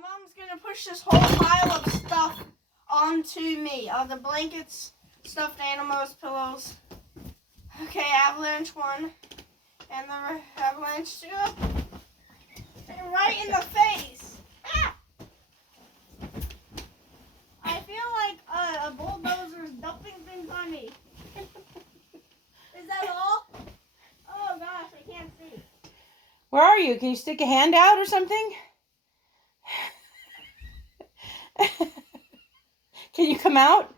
mom's gonna push this whole pile of stuff onto me. The blankets, stuffed animals, pillows. Okay, Avalanche 1. And the Avalanche 2. And right in the face. Ah! I feel like a bulldozer is dumping things on me. Is that all? Oh gosh, I can't see. Where are you? Can you stick a hand out or something? Can you come out?